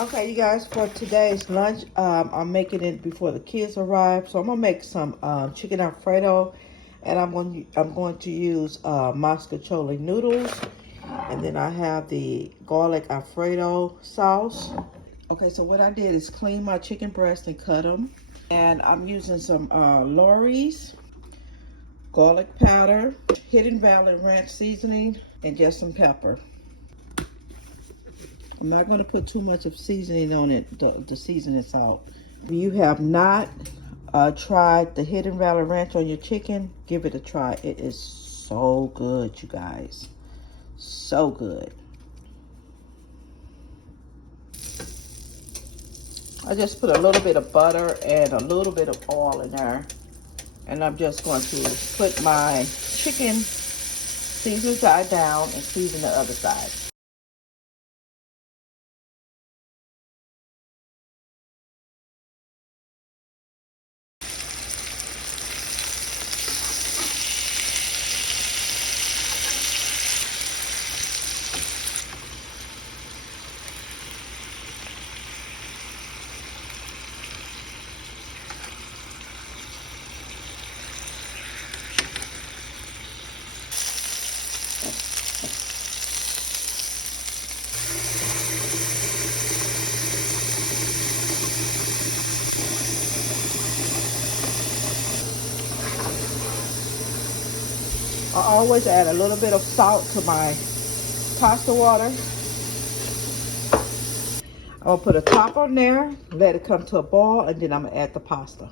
Okay, you guys, for today's lunch, I'm making it before the kids arrive. So I'm gonna make some chicken Alfredo, and I'm going to use mascarpone noodles, and then I have the garlic Alfredo sauce. Okay, so what I did is clean my chicken breast and cut them, and I'm using some Lorry's garlic powder, Hidden Valley ranch seasoning, and just some pepper. I'm not going to put too much of seasoning on it to season it out. If you have not tried the Hidden Valley Ranch on your chicken, give it a try. It is so good, you guys. So good. I just put a little bit of butter and a little bit of oil in there. And I'm just going to put my chicken season side down and season the other side. I always add a little bit of salt to my pasta water. I'm gonna put a top on there, let it come to a boil, and then I'm gonna add the pasta.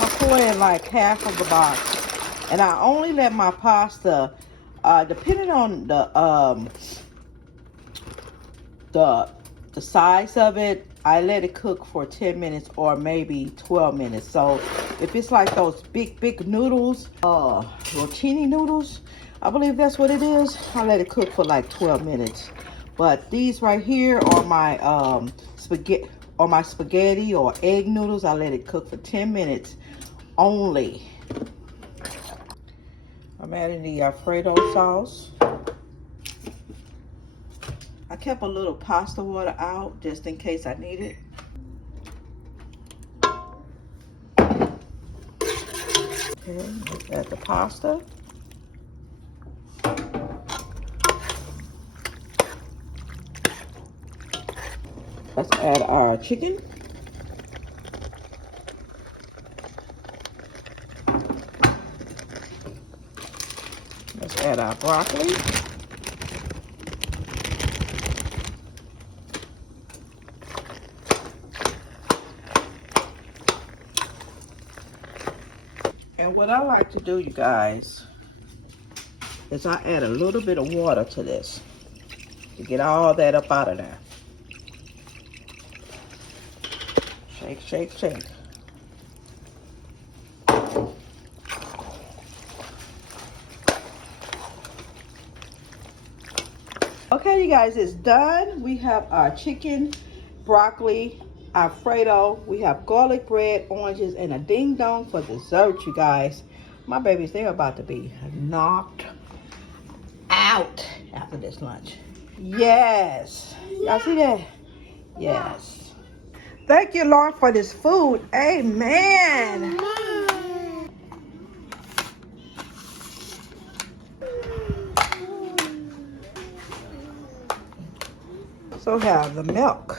I'll pour in like half of the box, and I only let my pasta, depending on the size of it, I let it cook for 10 minutes or maybe 12 minutes. So if it's like those big noodles, rotini noodles, I believe that's what it is, I let it cook for like 12 minutes. But these right here are my spaghetti or egg noodles. I let it cook for 10 minutes only. I'm adding the Alfredo sauce. I kept a little pasta water out just in case I need it. Okay, let's add the pasta. Let's add our chicken. Let's add our broccoli. And what I like to do, you guys, is I add a little bit of water to this to get all that up out of there. Shake, shake, shake. Okay, you guys, it's done. We have our chicken, broccoli, Alfredo. We have garlic bread, oranges, and a ding dong for dessert, you guys. My babies, they're about to be knocked out after this lunch. Yes. Y'all see that? Yes. Thank you, Lord, for this food. Amen. So have the milk.